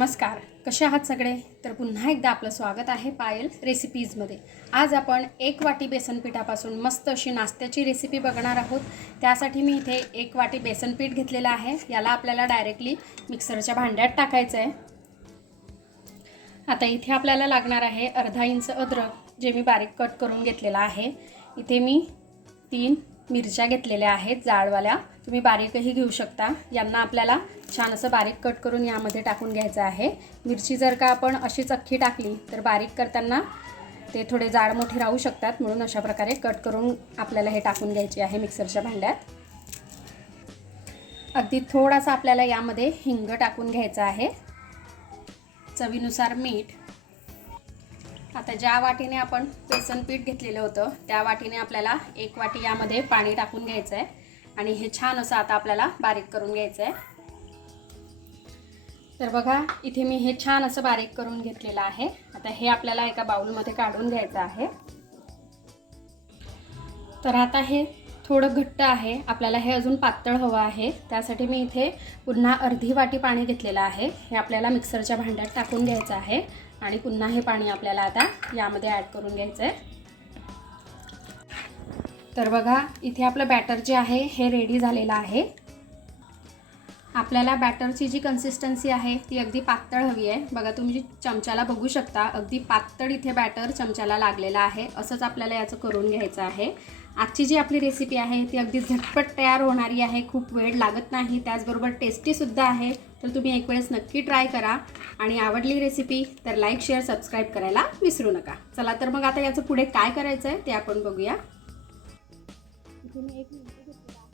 नमस्कार, कसे आहात सगळे? तर पुन्हा एकदा आपलं स्वागत आहे पायल रेसिपीजमध्ये। आज आपण 1 वाटी बेसन पिठापासून मस्त अशी नाश्त्याची रेसिपी बघणार आहोत। त्यासाठी मी इथे 1 वाटी बेसन पीठ घेतलेलं आहे। याला आपल्याला डायरेक्टली मिक्सरच्या भांड्यात टाकायचं आहे। आता इथे आपल्याला लागणार आहे अर्धा इंच अद्रक, जे मी बारीक कट करून घेतलेला आहे। इथे मी 3 मिरच्या घेतलेल्या आहेत जाडवाल्या, तुम्ही बारीकही घेऊ शकता। यांना आपल्याला छान असं बारीक कट करून यामध्ये टाकून घ्यायचं आहे। मिरची जर का आपण अशीच अख्खी टाकली तर बारीक करताना ते थोडे जाड मोठे राहू शकतात, म्हणून अशा प्रकारे कट करून आपल्याला हे टाकून घ्यायचे आहे मिक्सरच्या भांड्यात। अगदी थोडासा आपल्याला यामध्ये हिंग टाकून घ्यायचा आहे, चवीनुसार मीठ। आता ज्या वाटीने आपण बेसन पीठ घेतलेलं होतं त्या वाटीने आपल्याला 1 वाटी यामध्ये पाणी टाकून घ्यायचं आहे आणि हे छान असं आता आपल्याला बारीक करून घ्यायचं आहे। तर बघा, इथे मी हे छान असं बारीक करून घेतलेलं आहे। आता हे आपल्याला एका बाउलमध्ये काढून घ्यायचं आहे। तर आता हे थोडं घट्ट आहे, आपल्याला हे अजून पातळ हवं आहे। त्यासाठी मी इथे पुन्हा अर्धी वाटी पाणी घेतलेलं आहे। हे आपल्याला मिक्सरच्या भांड्यात टाकून घ्यायचं आहे आणि पुन्हा हे पाणी आपल्याला आता यामध्ये ॲड करून घ्यायचं आहे। तर बघा, इथे आपलं बॅटर जे आहे हे रेडी झालेलं आहे। आपल्याला बॅटरची जी कन्सिस्टन्सी आहे ती अगदी पातळ हवी आहे। बघा, तुम्ही चमच्याला बघू शकता, अगदी पातळ इथे बॅटर चमच्याला लागलेलं आहे। असंच आपल्याला याचं करून घ्यायचं आहे। आजची जी आपली रेसिपी आहे ती अगदी झटपट तयार होणारी आहे, खूप वेळ लागत नाही, त्याचबरोबर टेस्टीसुद्धा आहे। तर तुम्ही एक वेळेस नक्की ट्राय करा आणि आवडली रेसिपी तर लाईक, शेअर, सबस्क्राईब करायला विसरू नका। चला तर मग आता याचं पुढे काय करायचं आहे ते आपण बघूया। इथे मी 1 मिनिट घेतलेला आहे,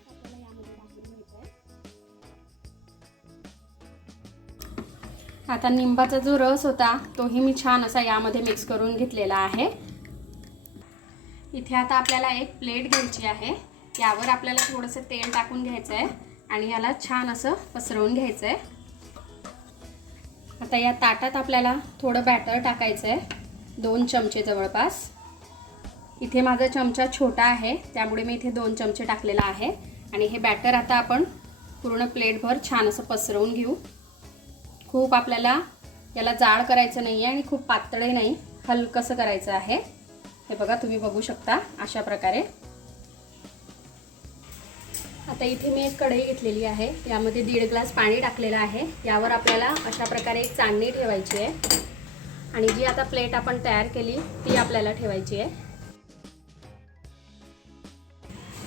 आपल्याला यामध्ये टाकून घ्यायचं आहे। आता निंबाचा जो रस होता तोही मी छान असा यामध्ये मिक्स करून घेतलेला आहे। इथे आता आपल्याला एक प्लेट घ्यायची आहे, यावर आपल्याला थोडंसं तेल टाकून घ्यायचं आहे आणि याला छान असं पसरवून घ्यायचं आहे। आता या ताटात आपल्याला थोडं बॅटर टाकायचं आहे, 2 चमचे जवळपास। इथे माझा चमचा छोटा आहे त्यामुळे मी इथे 2 चमचे टाकलेला आहे आणि हे बॅटर आता आपण पूर्ण प्लेटभर छान असं पसरवून घेऊ। खूप आपल्याला याला जाड करायचं नाही आहे आणि खूप पातळही नाही, हलकंसं करायचं आहे। हे बघा, तुम्ही बघू शकता अशा प्रकारे। आता इथे मी एक कढई घेतलेली आहे, यामध्ये 1.5 ग्लास पाणी टाकलेलं आहे। यावर आपल्याला अशा प्रकारे एक चाळणी ठेवायची आहे आणि जी आता प्लेट आपण तयार केली ती आपल्याला ठेवायची आहे।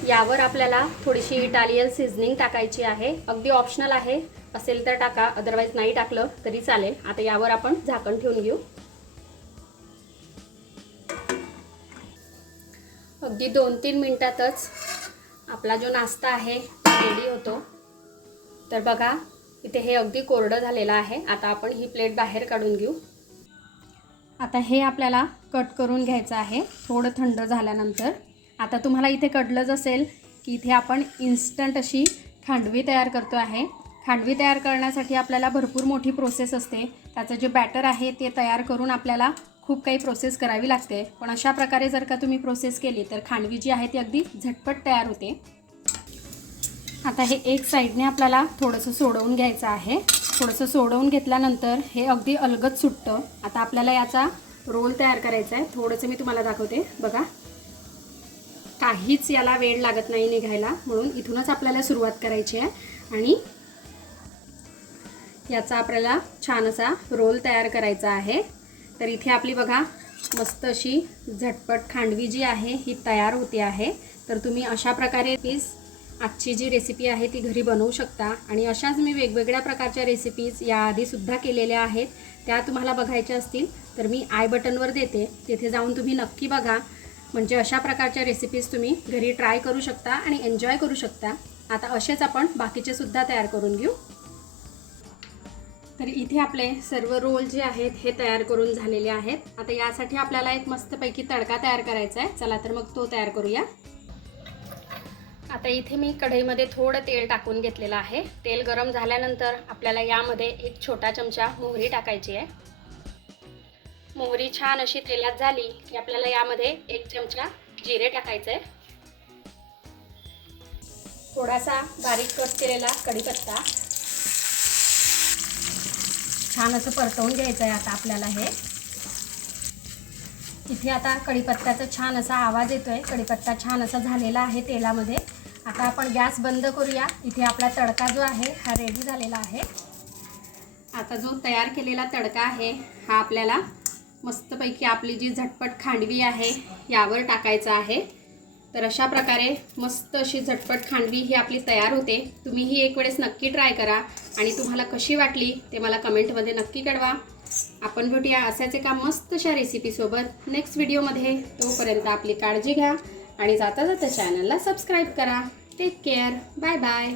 यावर आपल्याला थोडीशी इटालियन सीझनिंग टाकायची आहे, अगदी ऑप्शनल आहे, असेल तर टाका, अदरवाईज नाही टाकलं तरी चालेल। आता यावर आपण झाकण ठेवून घेऊ। अगदी 2-3 मिनिटातच आपला जो नाश्ता आहे रेडी होतो। तर बघा, इथे हे अगदी कोरडं झालेलं आहे। आता आपण ही प्लेट बाहेर काढून घेऊ। आता हे आपल्याला कट करून घ्यायचं आहे थोडं थंड झाल्यानंतर। आता तुम्हाला इथे कळलंच असेल की इथे आपण इन्स्टंट अशी खांडवी तयार करतो आहे। खांडवी तयार करण्यासाठी आपल्याला भरपूर मोठी प्रोसेस असते, त्याचं जे बॅटर आहे ते तयार करून आपल्याला खूप काही प्रोसेस करावी लागते। पण अशा प्रकारे जर का तुम्ही प्रोसेस केली तर खांडवी जी आहे ती अगदी झटपट तयार होते। आता हे एक साईडने आपल्याला थोडंसं सोडवून घ्यायचं आहे। थोडंसं सोडवून घेतल्यानंतर हे अगदी अलगद सुटतं। आता आपल्याला याचा रोल तयार करायचा आहे। थोडंसं मी तुम्हाला दाखवते, बघा, काहीच याला वेळ लागत नाही निघायला, म्हणून इथूनच आपल्याला सुरुवात करायची आहे आणि याचा आपल्याला छान असा रोल तयार करायचा आहे। तर इथे आपली बघा मस्त अशी झटपट खांडवी जी आहे ही तयार होते आहे। तर तुम्ही अशा प्रकारे आजची जी रेसिपी आहे ती घरी बनवू शकता आणि अशाच मी वेगवेगळ्या प्रकारच्या रेसिपीज याआधीसुद्धा केलेल्या आहेत। त्या तुम्हाला बघायच्या असतील तर मी आय बटनवर देते, तिथे जाऊन तुम्ही नक्की बघा। म्हणजे अशा प्रकारच्या रेसिपीज तुम्ही घरी ट्राय करू शकता आणि एन्जॉय करू शकता। आता असेच आपण बाकीचे सुद्धा तयार करून घेऊ। तर इथे आपले सर्व रोल जे आहेत हे तयार करून झालेले आहेत। आता यासाठी आपल्याला एक मस्तपैकी तडका तयार करायचा आहे। चला तर मग तो तयार करूया। आता इथे मी कढईमध्ये थोडं तेल टाकून घेतलेलं आहे। तेल गरम झाल्यानंतर आपल्याला यामध्ये 1 छोटा चमचा मोहरी टाकायची आहे। मोहरी छान अशी तेलात झाली की आपल्याला यामध्ये 1 चमचा जिरे टाकायचे आहे। थोडासा बारीक कट केलेला कढीपत्ता, छान असं परतवून घ्यायचं आहे आता आपल्याला हे. इथे आता कढीपत्त्याचा छान असा आवाज येतोय. कढीपत्ता छान असा झालेला आहे तेलामध्ये. आता आपण गॅस बंद करूया. इथे आपला तडका जो आहे हा रेडी झालेला आहे. आता जो तयार केलेला तडका आहे हा आपल्याला मस्तपैकी आपली जी झटपट खांडवी आहे यावर टाकायचा आहे. तर अशा प्रकारे मस्त अशी झटपट खांडवी ही आपली तयार होते. तुम्हीही एक वेळेस नक्की ट्राय करा आणि तुम्हाला कशी वाटली ते मला कमेंटमध्ये नक्की कळवा. आपण भेटूया अशाच एका मस्त अशा रेसिपीसोबत नेक्स्ट व्हिडिओमध्ये. तोपर्यंत आपली काळजी घ्या आणि जाता जाता चॅनलला सबस्क्राईब करा. Take care. Bye bye.